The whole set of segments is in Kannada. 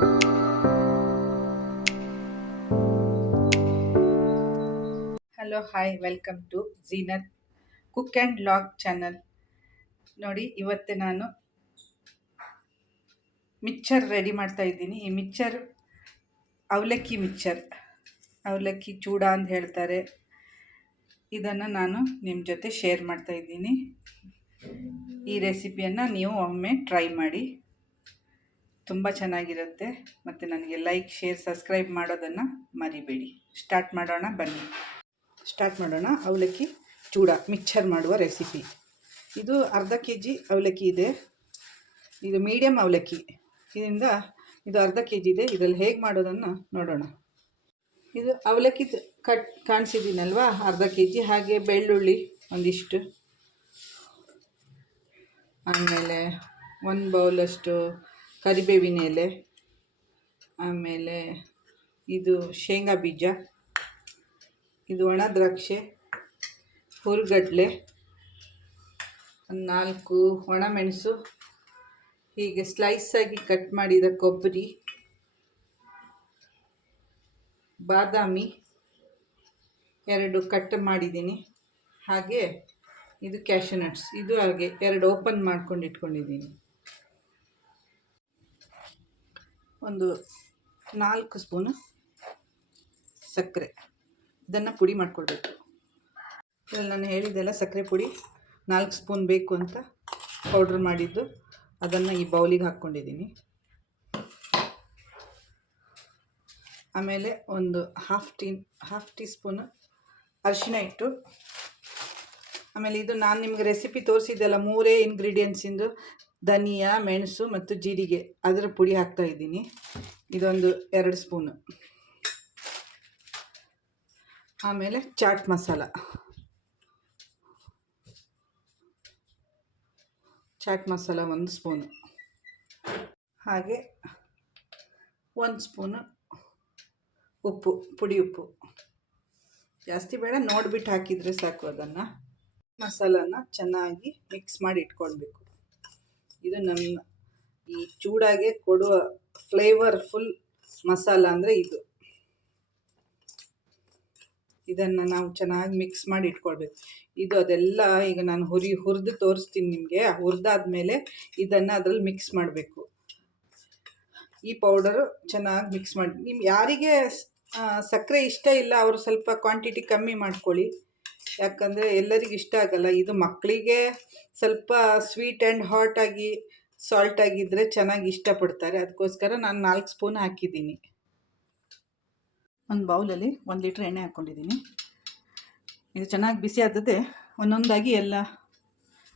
Hello hi welcome to Zeenath cook and vlog channel ನೋಡಿ, ಇವತ್ತು ನಾನು ಮಿಕ್ಚರ್ ರೆಡಿ ಮಾಡ್ತಾ ಇದ್ದೀನಿ. ಈ ಮಿಕ್ಚರ್ ಅವಲಕ್ಕಿ ಮಿಕ್ಚರ್ ಅವಲಕ್ಕಿ ಚೂಡ ಅಂತ ಹೇಳ್ತಾರೆ. ಇದನ್ನು ನಾನು ನಿಮ್ಮ ಜೊತೆ ಶೇರ್ ಮಾಡ್ತಾ ಇದ್ದೀನಿ. ಈ ರೆಸಿಪಿಯನ್ನು ನೀವು ಒಮ್ಮೆ ಟ್ರೈ ಮಾಡಿ. ತುಂಬ ಚೆನ್ನಾಗಿರುತ್ತೆ ಮತ್ತು ನನಗೆ ಲೈಕ್, ಶೇರ್, ಸಬ್ಸ್ಕ್ರೈಬ್ ಮಾಡೋದನ್ನು ಮರಿಬೇಡಿ. ಸ್ಟಾರ್ಟ್ ಮಾಡೋಣ, ಬನ್ನಿ. ಸ್ಟಾರ್ಟ್ ಮಾಡೋಣ. ಅವಲಕ್ಕಿ ಚೂಡ ಮಿಕ್ಚರ್ ಮಾಡುವ ರೆಸಿಪಿ. ಇದು ಅರ್ಧ ಕೆ ಜಿ ಅವಲಕ್ಕಿ ಇದೆ. ಇದು ಮೀಡಿಯಮ್ ಅವಲಕ್ಕಿ. ಇದರಿಂದ ಇದು ಅರ್ಧ ಕೆ ಜಿ ಇದೆ. ಇದರಲ್ಲಿ ಹೇಗೆ ಮಾಡೋದನ್ನು ನೋಡೋಣ. ಇದು ಅವಲಕ್ಕಿ ಕಟ್ ಕಾಣಿಸಿದ್ದೀನಲ್ವಾ? ಅರ್ಧ ಕೆ ಜಿ ಹಾಗೆ ಬೆಳ್ಳುಳ್ಳಿ ಒಂದಿಷ್ಟು. ಆಮೇಲೆ ಒಂದು ಬೌಲಷ್ಟು ಕರಿಬೇವಿನ ಎಲೆ, ಆಮೇಲೆ ಇದು ಶೇಂಗಾ ಬೀಜ, ಇದು ಒಣ ದ್ರಾಕ್ಷೆ, ಹುರುಗಡ್ಲೆ, ಒಂದು ನಾಲ್ಕು ಒಣಮೆಣಸು ಹೀಗೆ ಸ್ಲೈಸಾಗಿ ಕಟ್ ಮಾಡಿದ ಕೊಬ್ಬರಿ, ಬಾದಾಮಿ ಎರಡು ಕಟ್ ಮಾಡಿದ್ದೀನಿ. ಹಾಗೆ ಇದು ಕ್ಯಾಶನಟ್ಸ್ ಇದು ಹಾಗೆ ಎರಡು ಓಪನ್ ಮಾಡ್ಕೊಂಡು ಇಟ್ಕೊಂಡಿದ್ದೀನಿ. ಒಂದು ನಾಲ್ಕು ಸ್ಪೂನು ಸಕ್ಕರೆ. ಇದನ್ನು ಪುಡಿ ಮಾಡಿಕೊಳ್ಬೇಕು. ನಾನು ಹೇಳಿದ್ದೆಲ್ಲ ಸಕ್ಕರೆ ಪುಡಿ, ನಾಲ್ಕು ಸ್ಪೂನ್ ಬೇಕು ಅಂತ ಪೌಡ್ರ್ ಮಾಡಿದ್ದು. ಅದನ್ನು ಈ ಬೌಲಿಗೆ ಹಾಕ್ಕೊಂಡಿದ್ದೀನಿ. ಆಮೇಲೆ ಒಂದು half tea half teaspoon ಅರಿಶಿನ ಇಟ್ಟು, ಆಮೇಲೆ ಇದು ನಾನು ನಿಮಗೆ ರೆಸಿಪಿ ತೋರಿಸಿದ್ದೆಲ್ಲ ಮೂರೇ ಇಂಗ್ರೀಡಿಯೆಂಟ್ಸಿಂದು ಧನಿಯಾ, ಮೆಣಸು ಮತ್ತು ಜೀರಿಗೆ. ಅದರ ಪುಡಿ ಹಾಕ್ತಾ ಇದ್ದೀನಿ. ಇದೊಂದು ಎರಡು ಸ್ಪೂನು. ಆಮೇಲೆ ಚಾಟ್ ಮಸಾಲ. ಚಾಟ್ ಮಸಾಲ ಒಂದು ಸ್ಪೂನು. ಹಾಗೆ ಒಂದು ಸ್ಪೂನು ಉಪ್ಪು, ಪುಡಿ ಉಪ್ಪು. ಜಾಸ್ತಿ ಬೇಡ, ನೋಡಿಬಿಟ್ಟು ಹಾಕಿದರೆ ಸಾಕು ಅದನ್ನು. ಮಸಾಲನ ಚೆನ್ನಾಗಿ ಮಿಕ್ಸ್ ಮಾಡಿ ಇಟ್ಕೊಳ್ಬೇಕು. ಇದು ನಮ್ಮ ಈ ಚೂಡಾಗೆ ಕೊಡುವ ಫ್ಲೇವರ್ಫುಲ್ ಮಸಾಲ ಅಂದರೆ ಇದು. ಇದನ್ನು ನಾವು ಚೆನ್ನಾಗಿ ಮಿಕ್ಸ್ ಮಾಡಿ ಇಟ್ಕೊಳ್ಬೇಕು. ಇದು ಅದೆಲ್ಲ ಈಗ ನಾನು ಹುರಿ, ಹುರಿದು ತೋರಿಸ್ತೀನಿ ನಿಮಗೆ. ಹುರಿದಾದ್ಮೇಲೆ ಇದನ್ನು ಅದರಲ್ಲಿ ಮಿಕ್ಸ್ ಮಾಡಬೇಕು. ಈ ಪೌಡರು ಚೆನ್ನಾಗಿ ಮಿಕ್ಸ್ ಮಾಡಿ. ನಿಮ್ಗೆ ಯಾರಿಗೆ ಸಕ್ಕರೆ ಇಷ್ಟ ಇಲ್ಲ, ಅವರು ಸ್ವಲ್ಪ ಕ್ವಾಂಟಿಟಿ ಕಮ್ಮಿ ಮಾಡ್ಕೊಳ್ಳಿ. ಯಾಕಂದರೆ ಎಲ್ಲರಿಗೂ ಇಷ್ಟ ಆಗಲ್ಲ. ಇದು ಮಕ್ಕಳಿಗೆ ಸ್ವಲ್ಪ ಸ್ವೀಟ್ ಆ್ಯಂಡ್ ಹಾಟಾಗಿ ಸಾಲ್ಟ್ ಆಗಿದ್ದರೆ ಚೆನ್ನಾಗಿ ಇಷ್ಟಪಡ್ತಾರೆ. ಅದಕ್ಕೋಸ್ಕರ ನಾನು ನಾಲ್ಕು ಸ್ಪೂನ್ ಹಾಕಿದ್ದೀನಿ. ಒಂದು ಬೌಲಲ್ಲಿ ಒಂದು ಲೀಟ್ರ್ ಎಣ್ಣೆ ಹಾಕ್ಕೊಂಡಿದ್ದೀನಿ ಇದು ಚೆನ್ನಾಗಿ ಬಿಸಿ ಆದದ್ದೇ ಒಂದೊಂದಾಗಿ ಎಲ್ಲ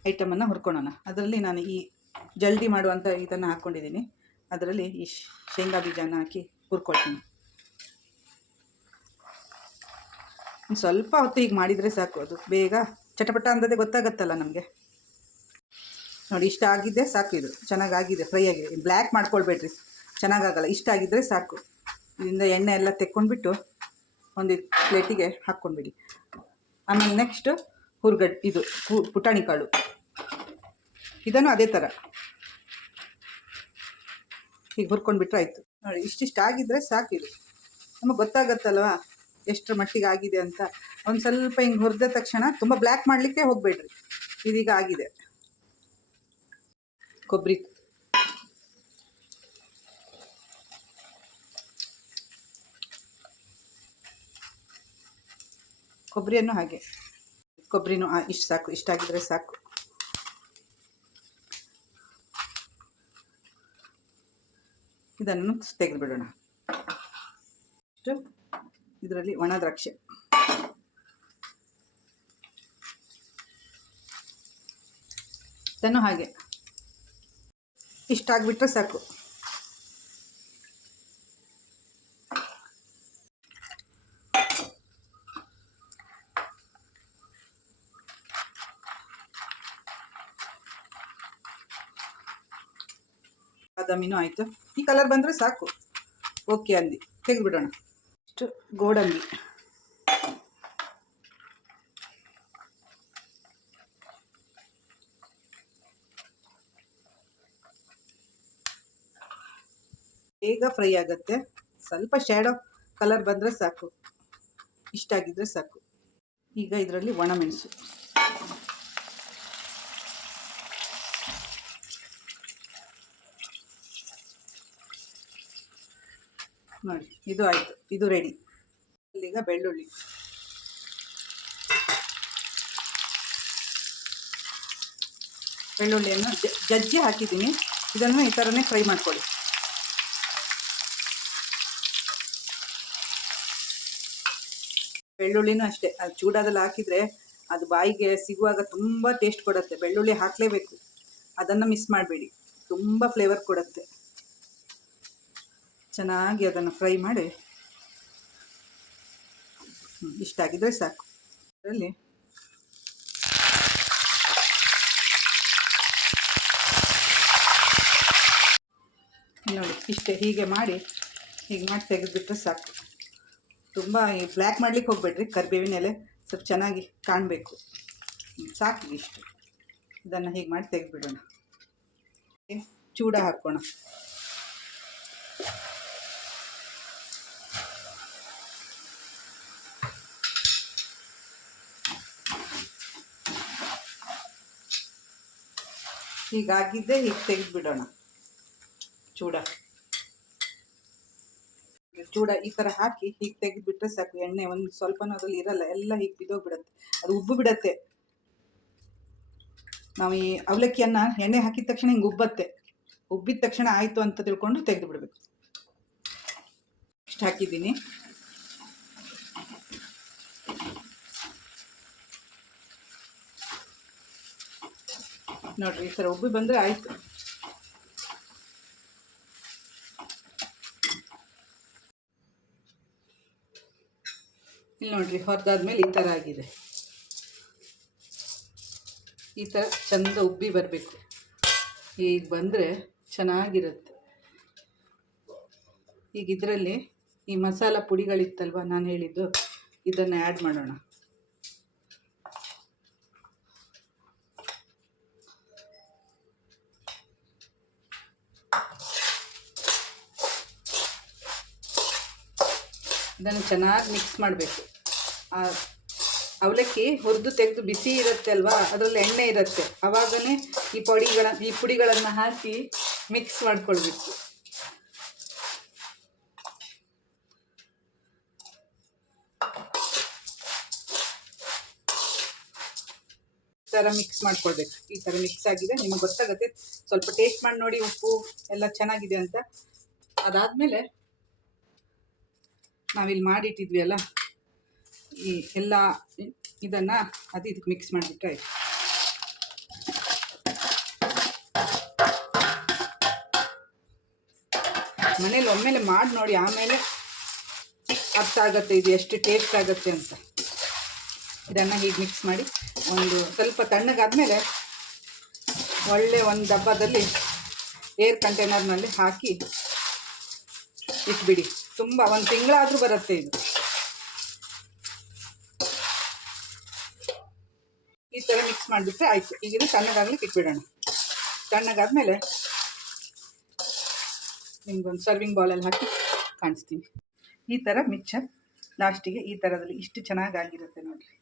ಐಟಮನ್ನು ಹುರ್ಕೊಳ್ಳೋಣ. ಅದರಲ್ಲಿ ನಾನು ಈ ಜಲ್ದಿ ಮಾಡುವಂಥ ಇದನ್ನು ಹಾಕ್ಕೊಂಡಿದ್ದೀನಿ ಅದರಲ್ಲಿ ಈ ಶೇಂಗಾ ಬೀಜನ ಹಾಕಿ ಹುರ್ಕೊಳ್ತೀನಿ. ಸ್ವಲ್ಪ ಹೊತ್ತು ಈಗ ಮಾಡಿದರೆ ಸಾಕು ಅದು. ಬೇಗ ಚಟಪಟ ಅಂದದೇ ಗೊತ್ತಾಗತ್ತಲ್ಲ ನಮಗೆ. ನೋಡಿ, ಇಷ್ಟ ಆಗಿದ್ದೆ ಸಾಕು ಇದು. ಚೆನ್ನಾಗಾಗಿದೆ ಫ್ರೈ ಆಗಿದೆ. ಬ್ಲ್ಯಾಕ್ ಮಾಡ್ಕೊಳ್ಬೇಡ್ರಿ. ಚೆನ್ನಾಗಾಗಲ್ಲ. ಇಷ್ಟ ಆಗಿದ್ದರೆ ಸಾಕು. ಇದರಿಂದ ಎಣ್ಣೆ ಎಲ್ಲ ತೆಕ್ಕೊಂಡ್ಬಿಟ್ಟು ಒಂದು ಪ್ಲೇಟಿಗೆ ಹಾಕ್ಕೊಂಡ್ಬಿಡಿ. ಆಮೇಲೆ ನೆಕ್ಸ್ಟ್ ಹುರ್ಗಡ್, ಇದು ಪುಟಾಣಿ ಕಾಳು. ಇದನ್ನು ಅದೇ ಥರ ಹೀಗೆ ಹುರ್ಕೊಂಡ್ಬಿಟ್ರೆ ಆಯಿತು. ನೋಡಿ, ಇಷ್ಟಿಷ್ಟು ಆಗಿದ್ದರೆ ಇದು. ನಮಗೆ ಗೊತ್ತಾಗತ್ತಲ್ವ? ಎಷ್ಟರ ಮಟ್ಟಿಗೆ ಆಗಿದೆ ಅಂತ ಒಂದು ಸ್ವಲ್ಪ ಹಿಂಗೆ ಹುರಿದ ತಕ್ಷಣ ತುಂಬ ಬ್ಲ್ಯಾಕ್ ಮಾಡಲಿಕ್ಕೆ ಹೋಗಬೇಡ್ರಿ. ಇದೀಗ ಆಗಿದೆ. ಕೊಬ್ಬರಿ ಕೊಬ್ಬರಿಯನ್ನು ಹಾಗೆ. ಕೊಬ್ಬರಿನೂ ಇಷ್ಟು ಸಾಕು ಇಷ್ಟಾಗಿದ್ರೆ ಸಾಕು. ಇದನ್ನು ತೆಗೆದುಬಿಡೋಣ. ಇಷ್ಟು. ಇದರಲ್ಲಿ ಒಣ ದ್ರಾಕ್ಷಿ. ಇದನ್ನು ಹಾಗೆ. ಇಷ್ಟಾಗ್ಬಿಟ್ರೆ ಸಾಕು. ಬಾದಾಮಿನೂ ಆಯಿತು. ಈ ಕಲರ್ ಬಂದರೆ ಸಾಕು. ಓಕೆ ಅಂದಿ ತೆಗೆದುಬಿಡೋಣ. ಗೋಡಂಬಿ. ಬೇಗ ಫ್ರೈ ಆಗುತ್ತೆ. ಸ್ವಲ್ಪ ಶ್ಯಾಡೋ ಕಲರ್ ಬಂದರೆ ಸಾಕು. ಇಷ್ಟ ಆಗಿದ್ರೆ ಸಾಕು. ಈಗ ಇದರಲ್ಲಿ ಒಣಮೆಣಸು ನೋಡಿ, ಇದು ಆಯಿತು. ಇದು ರೆಡಿ ಈಗ ಬೆಳ್ಳುಳ್ಳಿ. ಬೆಳ್ಳುಳ್ಳಿಯನ್ನು ಜಜ್ಜಿ ಹಾಕಿದ್ದೀನಿ. ಇದನ್ನು ಈ ಥರನೇ ಫ್ರೈ ಮಾಡ್ಕೊಳ್ಳಿ. ಬೆಳ್ಳುಳ್ಳಿನೂ ಅಷ್ಟೇ, ಅದು ಚೂಡಾದಲ್ಲಿ ಹಾಕಿದರೆ ಅದು ಬಾಯಿಗೆ ಸಿಗುವಾಗ ತುಂಬ ಟೇಸ್ಟ್ ಕೊಡುತ್ತೆ. ಬೆಳ್ಳುಳ್ಳಿ ಹಾಕಲೇಬೇಕು. ಅದನ್ನು ಮಿಸ್ ಮಾಡಬೇಡಿ. ತುಂಬ ಫ್ಲೇವರ್ ಕೊಡುತ್ತೆ. ಚೆನ್ನಾಗಿ ಅದನ್ನು ಫ್ರೈ ಮಾಡಿ ಹ್ಮ್, ಇಷ್ಟಾಗಿದ್ರೆ ಸಾಕು. ಅದರಲ್ಲಿ ನೋಡಿ ಇಷ್ಟೇ ಹೀಗೆ ಮಾಡಿ ಹೀಗೆ ಮಾಡಿ ತೆಗೆದುಬಿಟ್ರೆ ಸಾಕು. ತುಂಬ ಈ ಬ್ಲ್ಯಾಕ್ ಮಾಡ್ಲಿಕ್ಕೆ ಹೋಗ್ಬೇಡ್ರಿ ಕರಿಬೇವಿನ ಎಲೆ ಸ್ವಲ್ಪ ಚೆನ್ನಾಗಿ ಕಾಣಬೇಕು. ಸಾಕು ಇಷ್ಟು. ಇದನ್ನು ಹೀಗೆ ಮಾಡಿ ತೆಗೆದುಬಿಡೋಣ. ಚೂಡ ಹಾಕೋಣ. ಹೀಗಾಗಿದ್ದೇ ಹೀಗೆ ತೆಗೆದುಬಿಡೋಣ. ಚೂಡ. ಚೂಡ ಈ ಥರ ಹಾಕಿ ಹೀಗೆ ತೆಗೆದುಬಿಟ್ರೆ ಸಾಕು, ಎಣ್ಣೆ ಒಂದು ಸ್ವಲ್ಪನೂ ಅದ್ರಲ್ಲಿ ಇರಲ್ಲ, ಎಲ್ಲ ಹೀಗೆ ಬಿದ್ದೋಗ್ಬಿಡತ್ತೆ ಅದು ಉಬ್ಬು ಬಿಡತ್ತೆ. ನಾವು ಈ ಅವಲಕ್ಕಿಯನ್ನು ಎಣ್ಣೆ ಹಾಕಿದ ತಕ್ಷಣ ಹಿಂಗೆ ಉಬ್ಬತ್ತೆ. ಉಬ್ಬಿದ ತಕ್ಷಣ ಆಯಿತು ಅಂತ ತಿಳ್ಕೊಂಡು ತೆಗೆದು ಬಿಡಬೇಕು ಇಷ್ಟು ಹಾಕಿದ್ದೀನಿ. ನೋಡ್ರಿ, ಈ ಥರ ಉಬ್ಬಿ ಬಂದರೆ ಆಯಿತು. ಇಲ್ಲಿ ನೋಡ್ರಿ, ಹೊರದಾದ್ಮೇಲೆ ಈ ಥರ ಆಗಿದೆ. ಈ ಥರ ಚಂದ ಉಬ್ಬಿ ಬರಬೇಕು. ಈಗ ಬಂದರೆ ಚೆನ್ನಾಗಿರುತ್ತೆ. ಈಗ ಇದರಲ್ಲಿ ಈ ಮಸಾಲ ಪುಡಿಗಳಿತ್ತಲ್ವ, ನಾನು ಹೇಳಿದ್ದು, ಇದನ್ನು ಆ್ಯಡ್ ಮಾಡೋಣ. ಇದನ್ನು ಚೆನ್ನಾಗಿ ಮಿಕ್ಸ್ ಮಾಡಬೇಕು. ಅವಲಕ್ಕಿ ಹುರಿದು ತೆಗೆದು ಬಿಸಿ ಇರುತ್ತೆ ಅಲ್ವಾ? ಅದರಲ್ಲಿ ಎಣ್ಣೆ ಇರುತ್ತೆ. ಆವಾಗಲೇ ಈ ಪುಡಿಗಳ, ಈ ಪುಡಿಗಳನ್ನು ಹಾಕಿ ಮಿಕ್ಸ್ ಮಾಡ್ಕೊಳ್ಬೇಕು. ಥರ ಮಿಕ್ಸ್ ಮಾಡ್ಕೊಳ್ಬೇಕು. ಈ ಥರ ಮಿಕ್ಸ್ ಆಗಿದೆ. ನಿಮಗೆ ಗೊತ್ತಾಗುತ್ತೆ. ಸ್ವಲ್ಪ ಟೇಸ್ಟ್ ಮಾಡಿ ನೋಡಿ ಉಪ್ಪು ಎಲ್ಲ ಚೆನ್ನಾಗಿದೆ ಅಂತ. ಅದಾದಮೇಲೆ ನಾವಿಲ್ಲಿ ಮಾಡಿಟ್ಟಿದ್ವಿ ಅಲ್ಲ? ಈ ಎಲ್ಲ ಇದನ್ನು ಅದು ಇದಕ್ಕೆ ಮಿಕ್ಸ್ ಮಾಡಿಬಿಟ್ರೆ ಆಯಿತು. ಮನೇಲಿ ಒಮ್ಮೆಲೆ ಮಾಡಿ ನೋಡಿ, ಆಮೇಲೆ ಅರ್ಥ ಆಗುತ್ತೆ, ಇದು ಎಷ್ಟು ಟೇಸ್ಟ್ ಆಗುತ್ತೆ ಅಂತ. ಇದನ್ನು ಹೀಗೆ ಮಿಕ್ಸ್ ಮಾಡಿ ಒಂದು ಸ್ವಲ್ಪ ತಣ್ಣಗಾದ್ಮೇಲೆ ಒಳ್ಳೆ ಒಂದು ಡಬ್ಬದಲ್ಲಿ ಏರ್ ಕಂಟೈನರ್ನಲ್ಲಿ ಹಾಕಿ ಇಟ್ಬಿಡಿ. ತುಂಬ ಒಂದು ತಿಂಗಳಾದರೂ ಬರುತ್ತೆ ಇದು. ಈ ಥರ ಮಿಕ್ಸ್ ಮಾಡಿಬಿಟ್ರೆ ಆಯಿತು. ಈಗ ಇದು ತಣ್ಣಗಾಗ್ಲಿಕ್ಕೆ ಇಟ್ಬಿಡೋಣ ತಣ್ಣಗಾದ್ಮೇಲೆ ನಿಮ್ಗೊಂದು ಸರ್ವಿಂಗ್ ಬೌಲಲ್ಲಿ ಹಾಕಿ ಕಾಣಿಸ್ತೀನಿ. ಈ ಥರ ಮಿಕ್ಸರ್ ಲಾಸ್ಟಿಗೆ ಈ ಥರದಲ್ಲಿ ಇಷ್ಟು ಚೆನ್ನಾಗಾಗಿರುತ್ತೆ ನೋಡಿರಿ.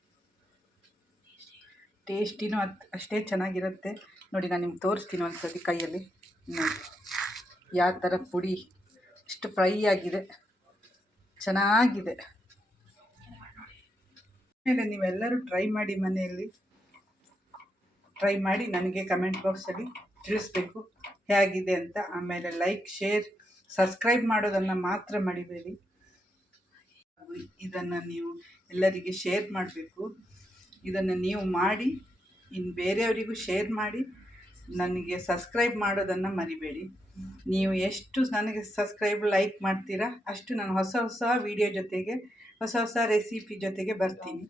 ಟೇಸ್ಟಿನೂ ಅತ್ ಅಷ್ಟೇ ಚೆನ್ನಾಗಿರುತ್ತೆ. ನೋಡಿ ನಾನು ನಿಮ್ಗೆ ತೋರಿಸ್ತೀನಿ ಒಂದು ಸರ್ತಿ ಕೈಯಲ್ಲಿ ಯಾವ ಥರ ಪುಡಿ. ಇಷ್ಟು ಫ್ರೈ ಆಗಿದೆ. ಚೆನ್ನಾಗಿದೆ. ಆಮೇಲೆ ನೀವೆಲ್ಲರೂ ಟ್ರೈ ಮಾಡಿ ಮನೆಯಲ್ಲಿ. ಟ್ರೈ ಮಾಡಿ ನನಗೆ ಕಮೆಂಟ್ ಬಾಕ್ಸಲ್ಲಿ ತಿಳಿಸ್ಬೇಕು ಹೇಗಿದೆ ಅಂತ. ಆಮೇಲೆ ಲೈಕ್ ಶೇರ್ ಸಬ್ಸ್ಕ್ರೈಬ್ ಮಾಡೋದನ್ನು ಮಾತ್ರ ಮಡಿಬೇಡಿ ಇದನ್ನು ನೀವು ಎಲ್ಲರಿಗೆ ಶೇರ್ ಮಾಡಬೇಕು. ಇದನ್ನು ನೀವು ಮಾಡಿ ಇನ್ನು ಬೇರೆಯವರಿಗೂ ಶೇರ್ ಮಾಡಿ. ನನಗೆ ಸಬ್ಸ್ಕ್ರೈಬ್ ಮಾಡೋದನ್ನು ಮರಿಬೇಡಿ. ನೀವು ಎಷ್ಟು ನನಗೆ ಸಬ್ಸ್ಕ್ರೈಬ್ ಲೈಕ್ ಮಾಡ್ತೀರಾ, ಅಷ್ಟು ನಾನು ಹೊಸ ಹೊಸ ವಿಡಿಯೋ ಜೊತೆಗೆ, ಹೊಸ ಹೊಸ ರೆಸಿಪಿ ಜೊತೆಗೆ ಬರ್ತೀನಿ.